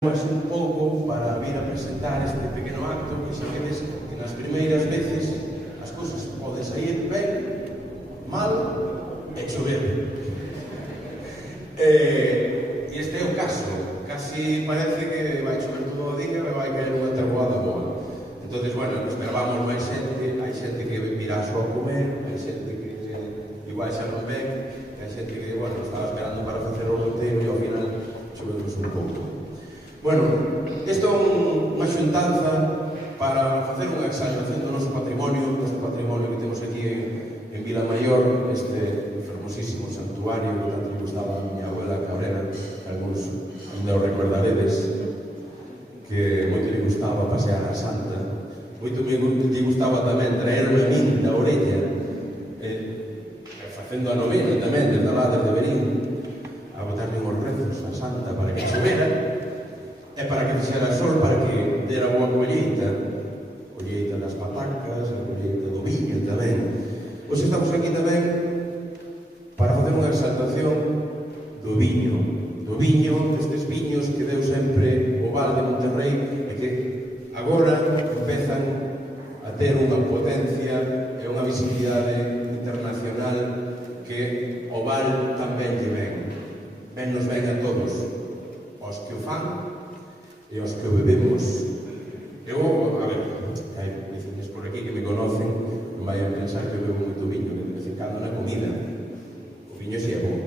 un pouco para vir a presentar este pequeno acto que sabedes que nas primeiras veces as cousas poden sair ben, mal e chover. Este é o caso. Casi parece que vai chover todo o día e vai caer unha taboada boa. Entón, bueno, nos gravamos máis xente, hai xente que virá só a comer, hai xente que igual xa non ven, hai xente que, bueno, estaba esperando para facer o roteiro e ao final chovemos un pouco. Bueno, isto é unha xuntanza para facer unha exaltación do noso patrimonio que temos aquí en Vilamaior, este fermosísimo santuario que tanto lle gustaba a miña abuela Cabrera, algúns ainda o recordaredes, que moito lle gustaba pasear a Santa, moito lle gustaba tamén traerme a min da orella, facendo a novena tamén, desde lá, desde Verín, a botarme uns rezos a Santa para que chovera, e para que fixera sol, para que dera boa colleita das patacas, a colleita do viño tamén. Pois estamos aquí tamén para facer unha exaltación do viño, destes viños que deu sempre o Val de Monterrey e que agora empezan a ter unha potencia e unha visibilidade internacional que o Val tamén lle ven. Ben nos ven a todos, aos que o fan e os que o bebemos. Eu, a ver, hai vecinos por aquí que me conocen, non vai a pensar que eu bebo moito viño, que de vez en cando na comida. O viño si é bom.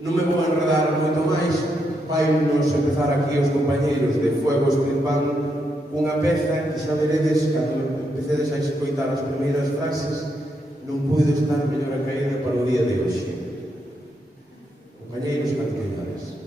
Non me vou enredar moito máis, vai nos empezar aquí os compañeiros de Fuego Escripán unha peza que xa veredes, cando empecedes a escoitar as primeiras frases, non puido estar mellor a caída para o día de hoxe. Compañeiros cancionares.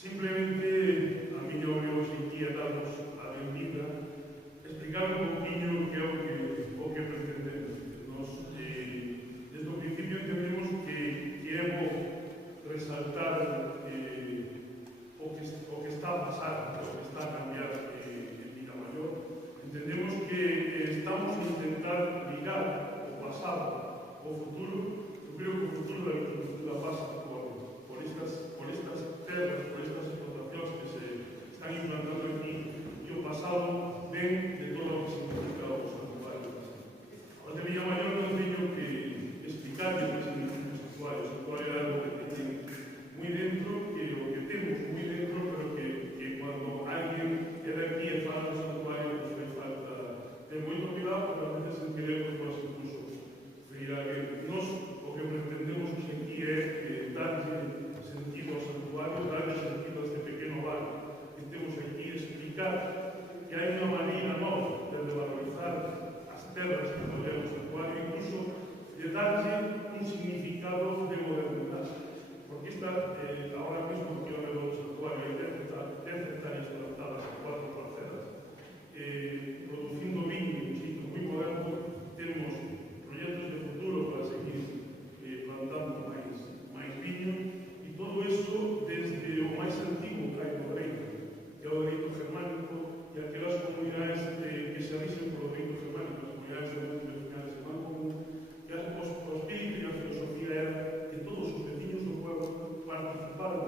Simplemente a mí yo sin inquietarnos que hai unha maneira nova de valorizar as terras que podemos actuar e incluso de darlle un significado de modernidade. Porque esta, ahora mismo, que o meu santuario é 10 hectáreas plantadas en 4 parcelas, producindo viño en un sitio moi moderno, temos proxectos de futuro para seguir plantando máis viño, e todo isto desde o máis antigo que hai no dereito, que é o dereito germánico, e aquelas comunidades que se rixen polo dereito germánico, as comunidades de mundo vecinales de Mancomún, que o espírito e a filosofía era que todos os veciños do pueblo participaran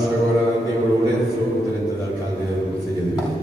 Falábanos agora Diego Lourenzo, o tenente de alcalde do Concello de Vigo.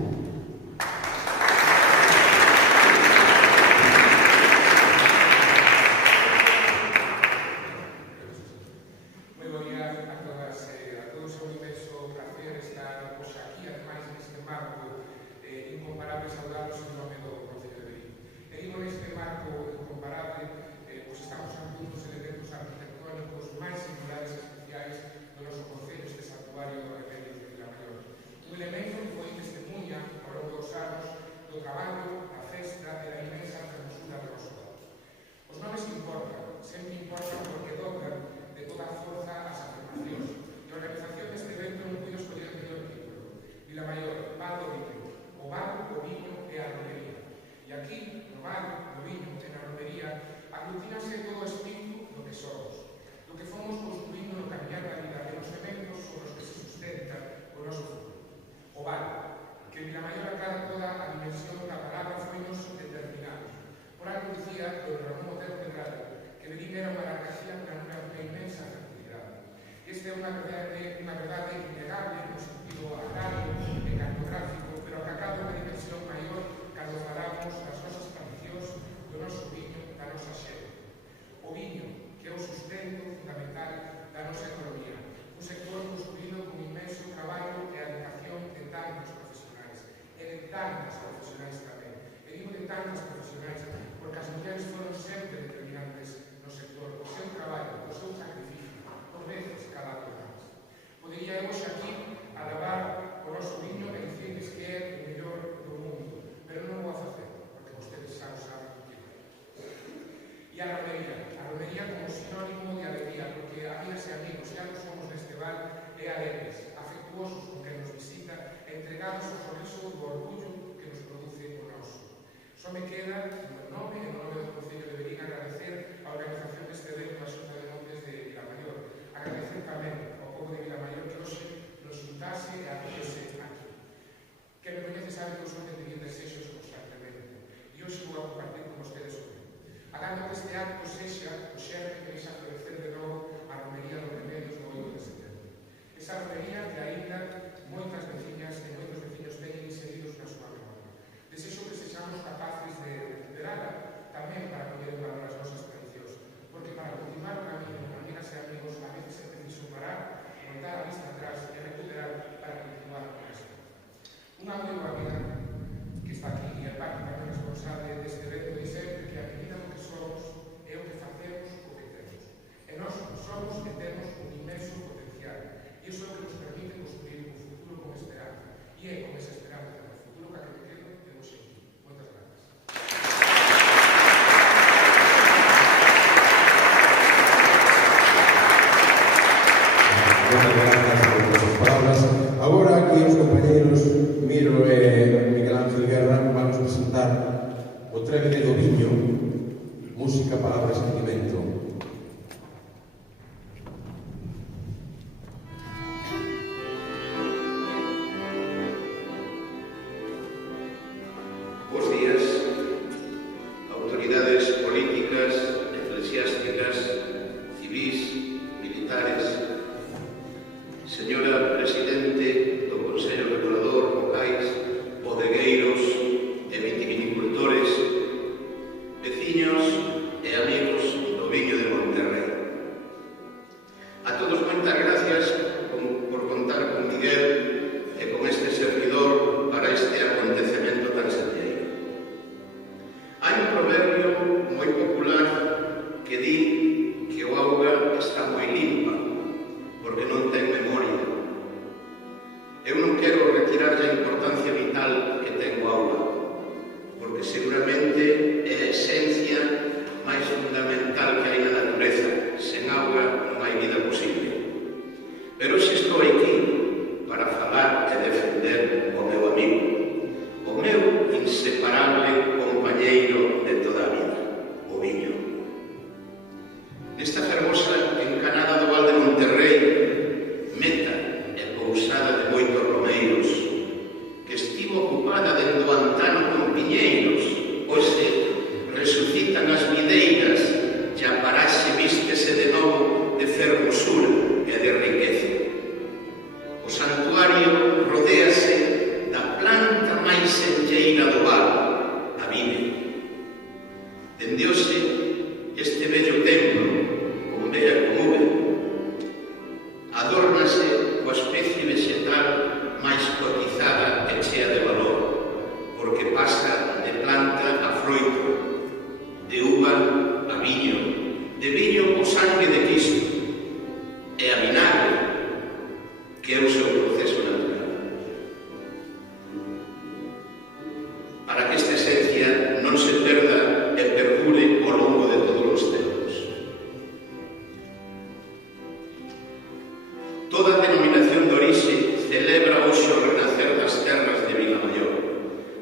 vístese de novo de fermosura e de riqueza. O santuario rodéase da planta máis senlleira do val, a vide. Dende hoxe, este bello templo, con bella comube, adórnase coa especie vegetal máis cotizada e chea de valor, porque pasa de planta a froito, de uva a viño, de viño o sangue de Cristo, e a vinagre, que é o seu proceso natural. Para que esta esencia non se perda e perdure ao longo de todos os tempos. Toda denominación de orixe celebra hoxe o renacer das terras de Vilamaior,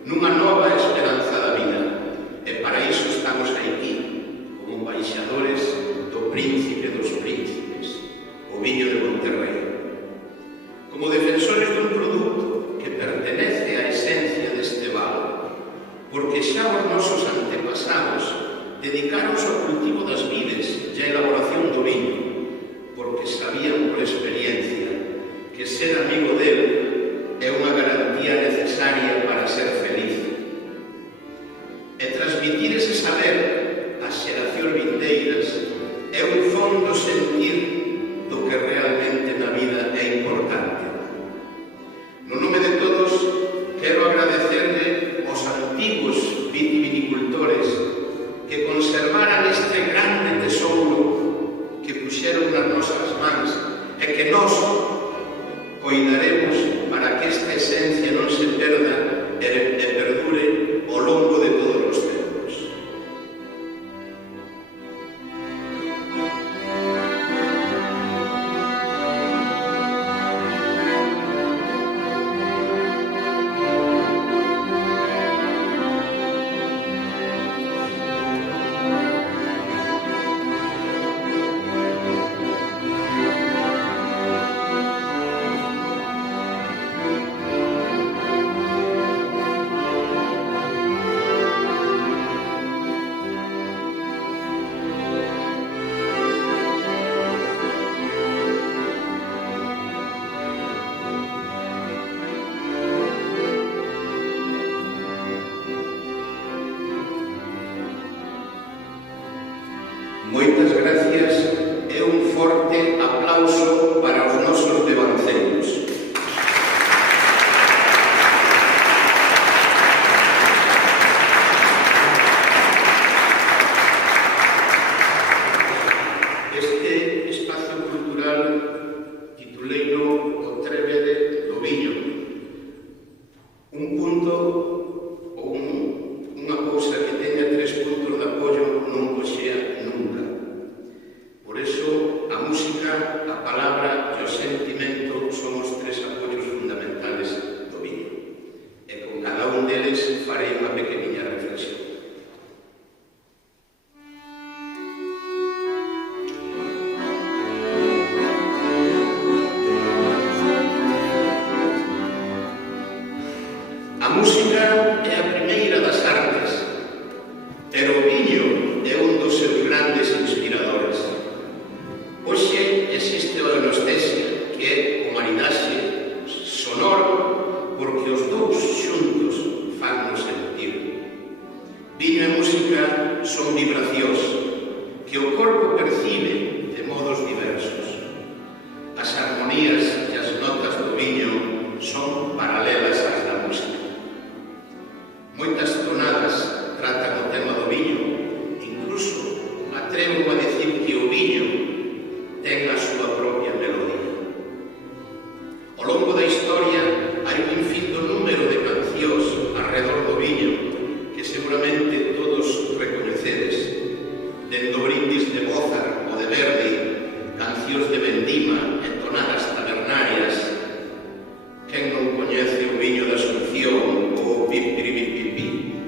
nunha nova esperanza da vida, e para iso estamos aquí, como embaixadores do príncipe dos príncipes, o viño de Monterrey, como defensores dun produto que pertenece á esencia deste val, porque xa os nosos antepasados dedicaronse ao cultivo das vides e á elaboración do viño, porque sabían por experiencia que ser amigo del é unha garantía necesaria para ser feliz. E transmitir ese saber ás xeracións vindeiras é un fondo sentir do que realmente na vida é importante. No nome de todos, quero agradecerle aos antigos vitivinicultores que conservaran este grande tesouro que puxeron nas nosas mans e que nós coidaremos para que esta esencia non se perda e perdure ao longo de todos os tempos. Moitas gracias e un forte aplauso para os nosos devanceiros. Este espacio cultural tituleino o Trébede do Viño, un punto ou unha cousa que teña 3 puntos de apoio non coxea nunca. Por eso, a música, a palabra e o sentimento son os 3 apoios fundamentales do viño. E con cada un deles farei unha pequeniña reflexión. A música é a primeira das artes, pero o viño é un dos seus grandes inspiradores. Hoxe existe a anestesia, que é o maridaxe sonoro, porque os dous xuntos fannos sentir. Viño e música son vibracións que o corpo percibe de modos diversos. As armonías e as notas do viño son paralelas ás da música. Moitas tonadas tratan o tema do viño, incluso atrevo a decir que o viño ten a súa propia melodía. Ao longo da historia hai un infinito número de cancións arredor do viño que seguramente todos recoñecedes, dende o brindis de Mozart ou de Verdi, cancións de vendima e tonadas tabernarias. Quen non coñece o viño da Asunción ou o pipiripipipi?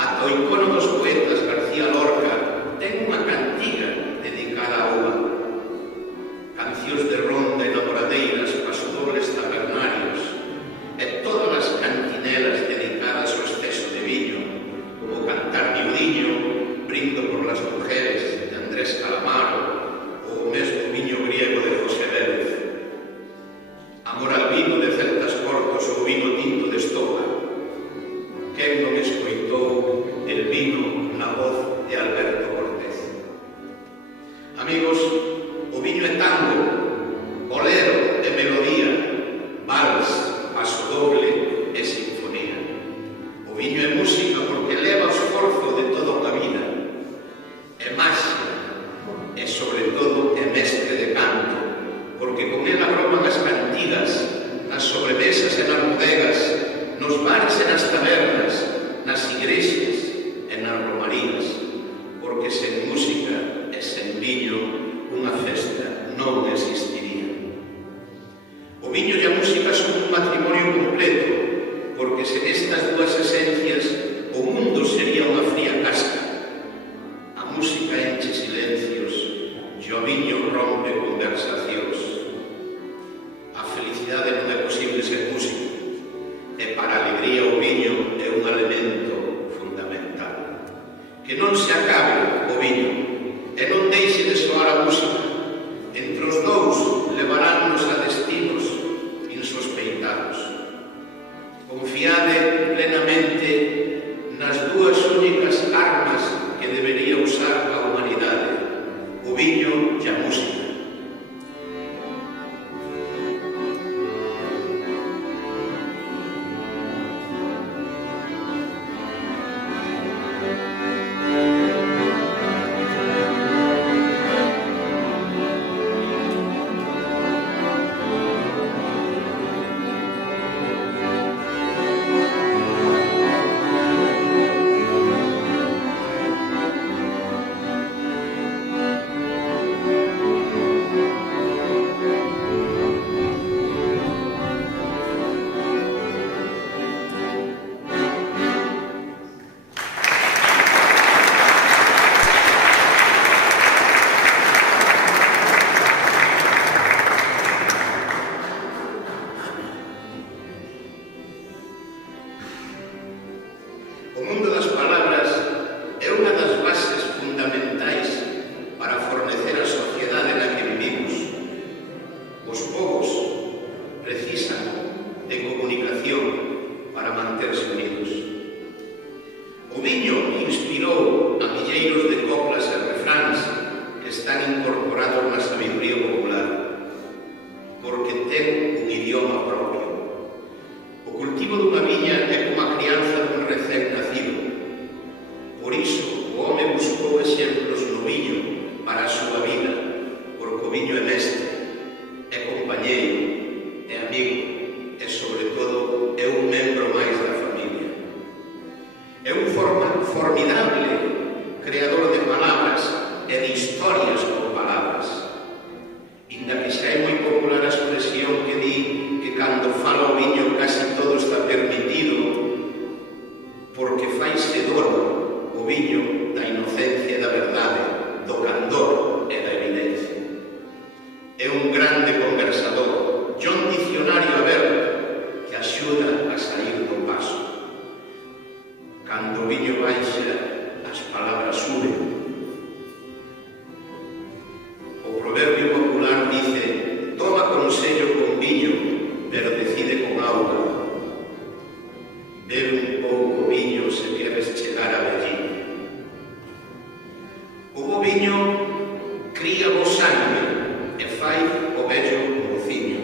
Ata o icono dos poetas García Lorca ten unha cantiga dedicada á uva. Cancións de ronda e namoradeiras, pasodobles tabernarios e todas as cantinelas dedicadas ao exceso de viño viño e a música son un matrimonio completo, porque sen estas dúas esencias o mundo sería unha fría casca. A música enche silencios e o viño rompe conversacións. A felicidade non é posible sen música, e para a alegría o viño é un elemento fundamental. Que non se acabe o viño e non deixe de soar a música. Entre os dous levaránnos a destinos insospeitados. Confiade plenamente nas dúas únicas armas que debería usar a humanidade, o viño e a música. O mundo das palabras é unha das bases fundamentais para fornecer a sociedade na que vivimos. Os povos precisan de comunicación para manterse unidos. O viño inspirou a milleiros de coplas e refráns que están incorporados na sabiduría popular, porque ten un idioma propio. O cultivo dunha viña é como a crianza dun recén nacido. Por iso, o home buscou exemplos no viño para a súa vida, porque o viño é mestre, é compañeiro, é amigo e, sobre todo, é un membro máis da familia. É un formidable creador de palabras e de historias por palabras. Inda que xa é moi popular a expresión que di que cando fala o viño casi todo está permitido, porque faise dono o viño da inocencia e da verdade, do candor e da evidencia. É un grande conversador, e un dicionario aberto que axuda a sair do paso. Cando o viño baixa, as palabras suben. O proverbio popular dice: toma consello con viño, pero decide con auga. Bebe un pouco viño se queres chegar a velliño. O bo viño cría o sangue e fai o vello mociño.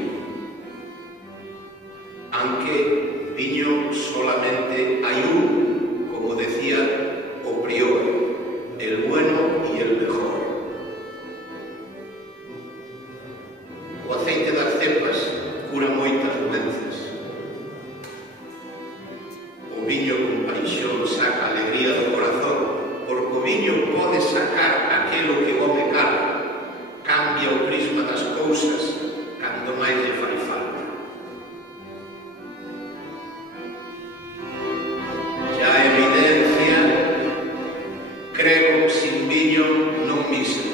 Aunque viño solamente hai un, como decía o prior, el bueno y el mejor. O aceite das cepas cura moitas doenzas. O viño con paixón saca a alegría do corazón, porque o viño pode sacar aquilo que o home cala, cambia o prisma das cousas cando máis lle fai falta. E a evidencia, creo, sin viño non misa.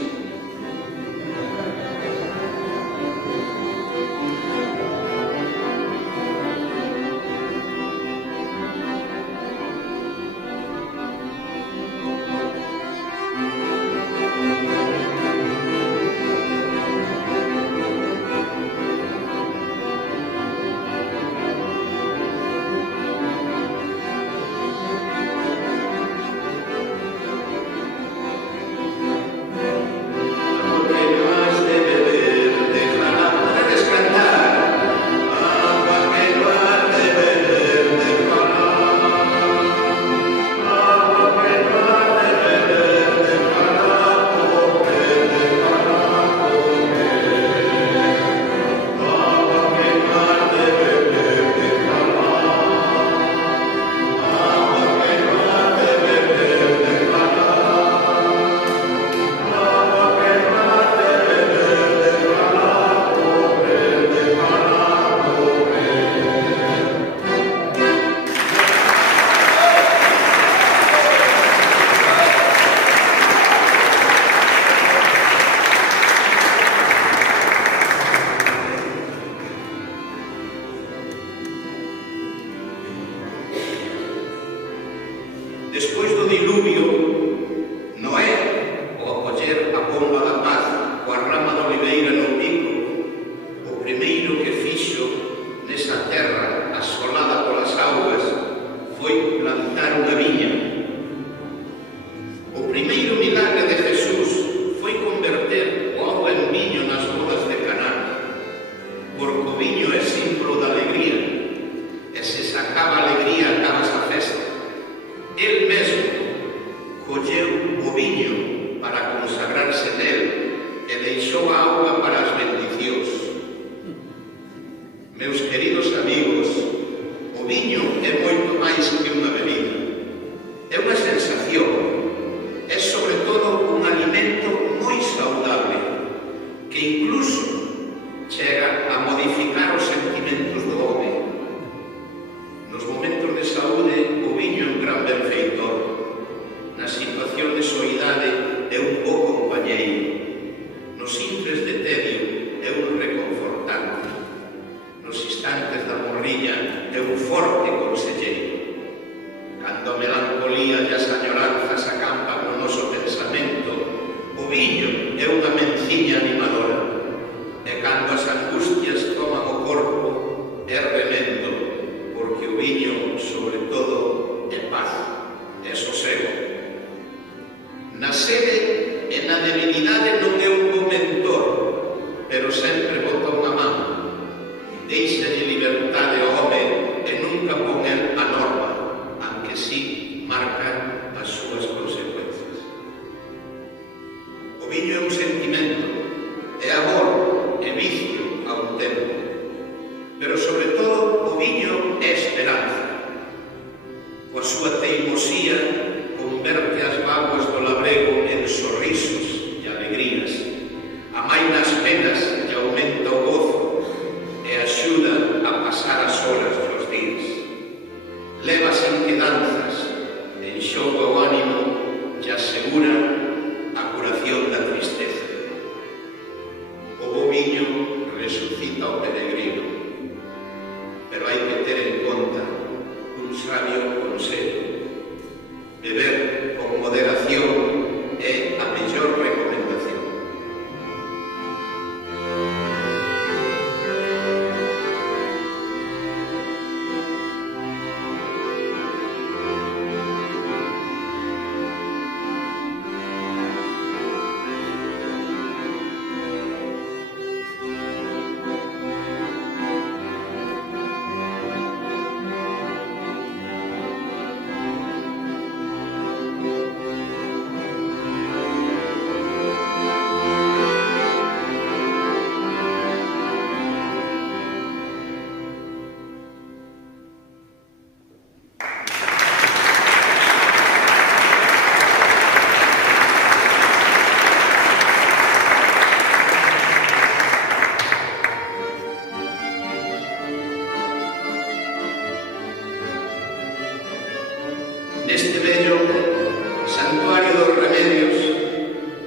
primeiro que fixo nesa terra asolada polas augas foi plantar unha viña. O primeiro milagre de Jesús foi converter o auga en viño nas bodas de Caná, porque o viño é símbolo da alegría, e se sacaba a alegría acabas a festa. El mesmo colleu o viño para consagrarse nel e deixou a auga para as bendicións. Meus queridos amigos, o viño é moito máis que unha bebida. É unha sensación, é sobre todo un alimento moi saudable que incluso chega a modificar os sentimentos do home. Nos momentos de saúde, o viño é un gran benfeitor. Na situación de soidade é un bo compañeiro. Nos intres de tedio é un reconfortante. Nos instantes da morriña é un forte conselleiro. Cando a melancolía e as añoranzas acampan no noso pensamento, o viño é unha menciña animadora. E cando as angustias toman o corpo, é remendo, porque o viño, sobre todo, é paz, é sosego. Na sede e na debilidade non é un bo mentor, pero sempre bota unha man. Deixalle liberdade ao home e nunca pon el a norma, aunque sí marca as súas consecuencias. O viño é un sentimento, é amor, é vicio a un tempo, pero sobre todo o viño é esperanza. Coa súa teimosía converte as vaguas do labrego en sorrisos e alegrías, amaina as penas e aumenta o gozo, e axuda a pasar as horas dos días. Leva sen quedanzas, enxoga o ánimo e asegura a curación da tristeza. O bo viño resucita o peregrino, pero hai que ter en conta un sabio consello. Beber con moderación é a mellor recomendación. Neste bello santuario dos remedios,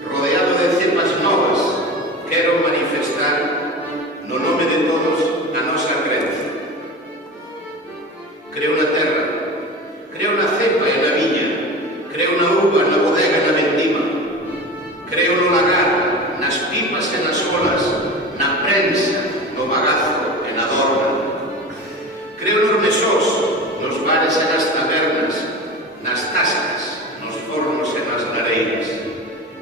rodeado de cepas novas, quero manifestar no nome de todos a nosa crenza. Creo na terra, creo na cepa e na viña, creo na uva, na bodega e na vendima, creo no lagar, nas pipas e nas olas, na prensa, no bagazo e na dorna. Creo nos mesós, nos bares e nas tabernas, nas tascas, nos fornos e nas lareiras.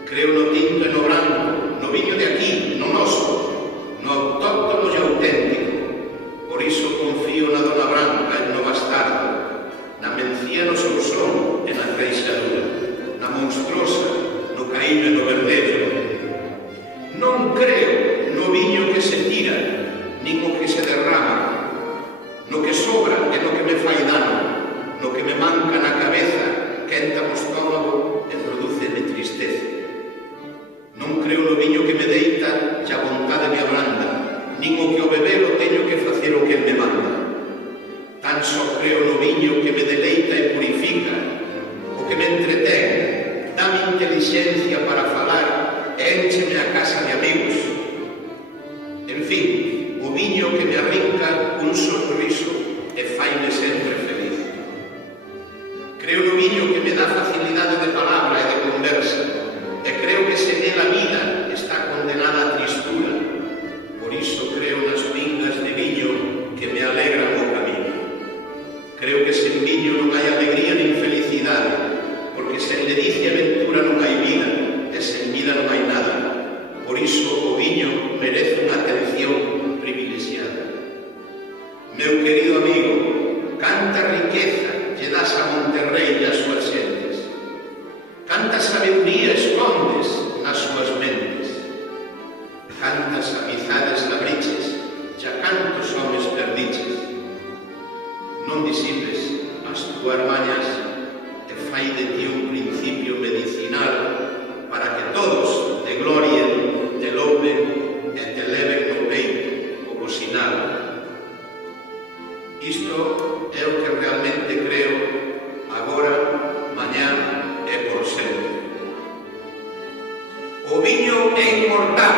Creo no tinto e no branco, no viño de aquí, no noso, no autóctono e auténtico. Por iso confío na dona branca e no bastardo, na mencía no sousón e na treixadura, na monstruosa, no caíño e no verdello. Non creo no viño que se tira, nin o que se derrama, no que sobra e no que me fai dano, no que me manca na cabeza, quenta o estómago e prodúceme tristeza. Non creo no viño que me deita e a vontade me abranda, nin o que ao bebelo teño que facer o que el me manda. Tan só creo no viño que me deleita e purifica, o que me entretén, dame intelixencia para falar e éncheme a casa de amigos. En fin, o viño que me arrinca un sorriso e faime sempre feliz. Creo no viño que me dá facilidade de palabra e de conversa, e creo que sen el a vida está condenada a tristura. Por iso creo nas viñas meu querido amigo, canta riqueza lle das a Monterrey e as súas xentes, canta sabedoría escondes nas súas mentes, cantas amizades labriches, xa cantos homes perdiches. Non disipes as túas mañas e fai de ti un principio medicinal para que todos te glorien, te louven e te leven no peito como sinal. Isto é o que realmente creo agora, mañá e por sempre. O viño é inmortal.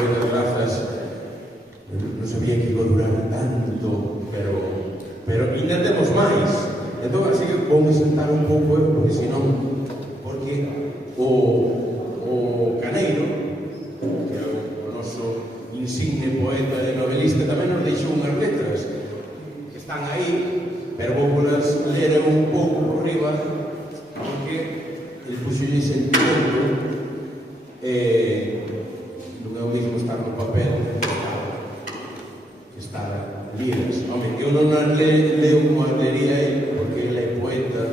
Moitas grazas. Non sabía que iba a durar tanto, pero ainda temos máis. Entón, así que vou me sentar un pouco, porque senón, porque o Caneiro, que é o noso insigne poeta e novelista, tamén nos deixou unhas letras que están aí, pero vou polas ler un pouco por riba, porque el puxolle sentimento. Non é o mismo estar no papel que estar Eu non as leo como as lería ele, porque ele é poeta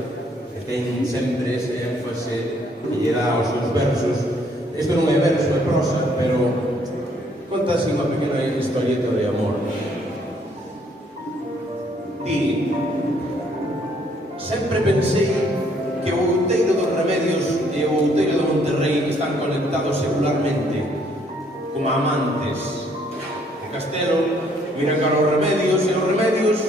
e ten sempre ese énfase que lle dá aos seus versos. Isto non é verso, é prosa, pero conta así unha pequena historieta de amor. Di: sempre pensei que o outeiro dos Remedios e o outeiro de Monterrei están conectados secularmente, como amantes. O Castelo mira cara aos Remedios e os Remedios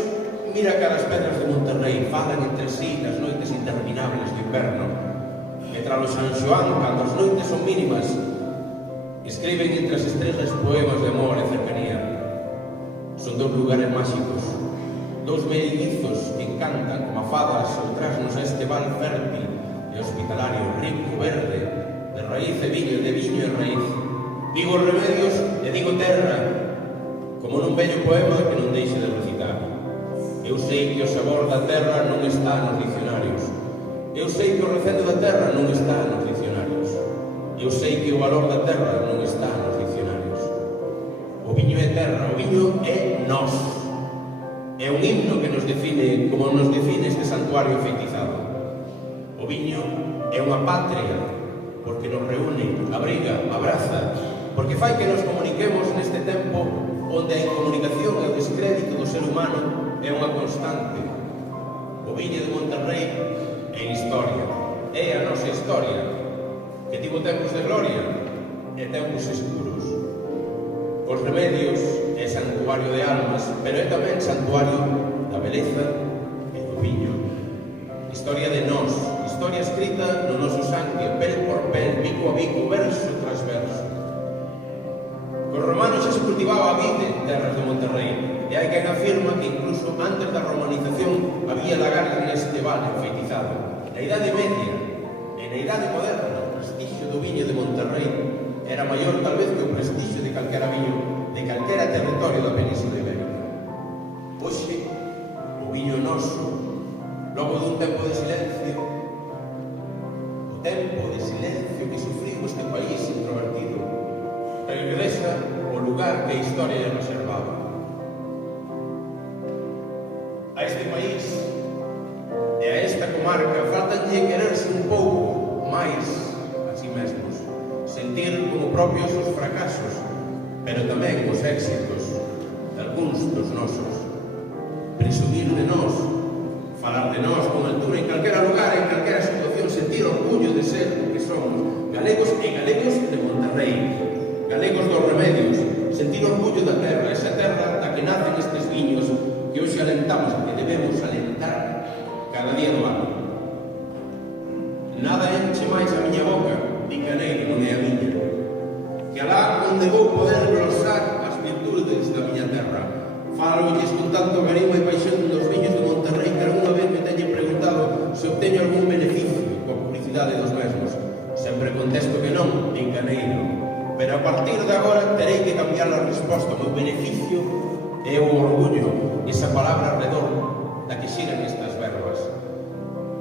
mira cara as pedras de Monterrei, falan entre sí nas noites interminables do inverno. E tras o San Xoán, cando as noites son mínimas, escriben entre as estrelas poemas de amor e cercanía. Son dous lugares máxicos, dous mellizos que encantan como fadas ou trasnos a este val fértil e hospitalario, rico, verde, de raíz e viño, de viño e raíz. Digo Remedios e digo terra, como nun bello poema que non deixe de recitar. Eu sei que o sabor da terra non está nos dicionarios. Eu sei que o recendo da terra non está nos dicionarios. Eu sei que o valor da terra non está nos dicionarios. O viño é terra, o viño é nós. É un himno que nos define como nos define este santuario feitizado. O viño é unha patria porque nos reúne, abriga, abraza, porque fai que nos comuniquemos neste tempo onde a incomunicación e o descrédito do ser humano é unha constante. O viño de Monterrei é historia, é a nosa historia, que tivo tempos de gloria e tempos escuros. Os Remedios é santuario de almas, pero é tamén santuario da beleza e do viño. Historia de nós, historia escrita no noso sangue, pel por pel, bico a bico, verso tras verso. Os romanos xa se cultivaba a vide en terras de Monterrei, e hai quen afirma que incluso antes da romanización había lagares neste vale feitizado. Na Idade Media e na Idade Moderna, o prestigio do viño de Monterrei era maior tal vez que o prestigio de calquera viño de calquera territorio da Península Ibérica. Hoxe, o viño noso, logo dun tempo de silencio, o tempo de silencio que sufriu este país introvertido, regresa ao lugar que a historia lle reservaba. A este país e a esta comarca faltanlle quererse un pouco máis a si mesmos, sentir como propios os fracasos, pero tamén os éxitos de algúns dos nosos, presumir de nós, falar de nós con altura en calquera lugar, en calquera situación, sentir orgullo de ser o que somos, galegos e galegos de Monterrei, galegos dos Remedios, sentir orgullo da terra, esa terra da que nacen estes viños que hoxe alentamos e que debemos alentar cada día do ano. Nada enche máis a miña boca, di Caneiro, non é a miña, que alá onde vou poder glosar as virtudes da miña terra. Falo-lles con tanto carisma e paixón dos viños de Monterrei que algunha vez me teñen preguntado se obteño algún beneficio coa publicidade dos mesmos. Sempre contesto que non, en Caneiro. Pero a partir de agora terei que cambiar a resposta. O meu beneficio é o orgullo, esa palabra alrededor da que xiran estas verbas.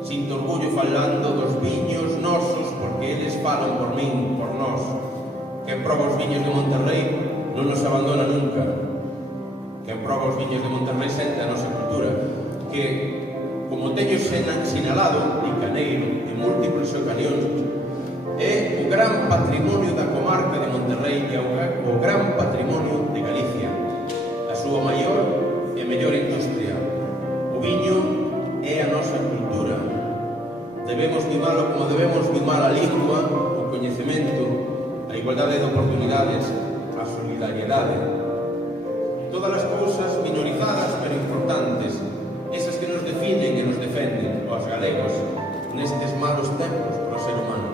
Sinto orgullo falando dos viños nosos, porque eles falan por min, por nós. Quen proba os viños de Monterrei non nos abandona nunca. Quen proba os viños de Monterrei sente a nosa cultura, que, como teño sinalado en Caneiro en múltiples ocasións, é o gran patrimonio da comarca de Monterrei e o gran patrimonio de Galicia, a súa maior e mellor industria. O viño é a nosa cultura. Debemos mimalo como debemos mimar a lingua, o coñecemento, a igualdade de oportunidades, a solidariedade. Todas as cousas minorizadas pero importantes, esas que nos definen e nos defenden, os galegos, nestes malos tempos para o ser humano.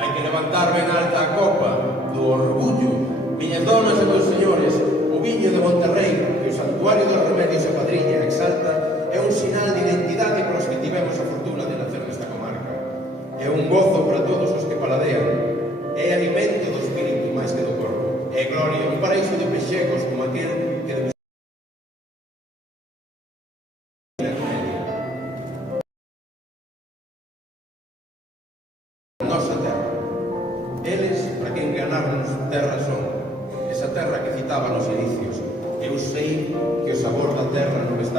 Hai que levantar ben alta a copa do orgullo. Miñas donas e meus señores, o viño de Monterrei, que o santuario dos Remedios e Padriña exalta, é un sinal de identidade para os que tivemos a fortuna de nacer nesta comarca. É un gozo para todos os que paladean. É alimento do espírito máis que do corpo. É gloria, un paraíso de pexegos como aquel que debe nosa terra. Eles, para que enganarnos, terra son. Esa terra que citaba nos inicios. Eu sei que o sabor da terra non está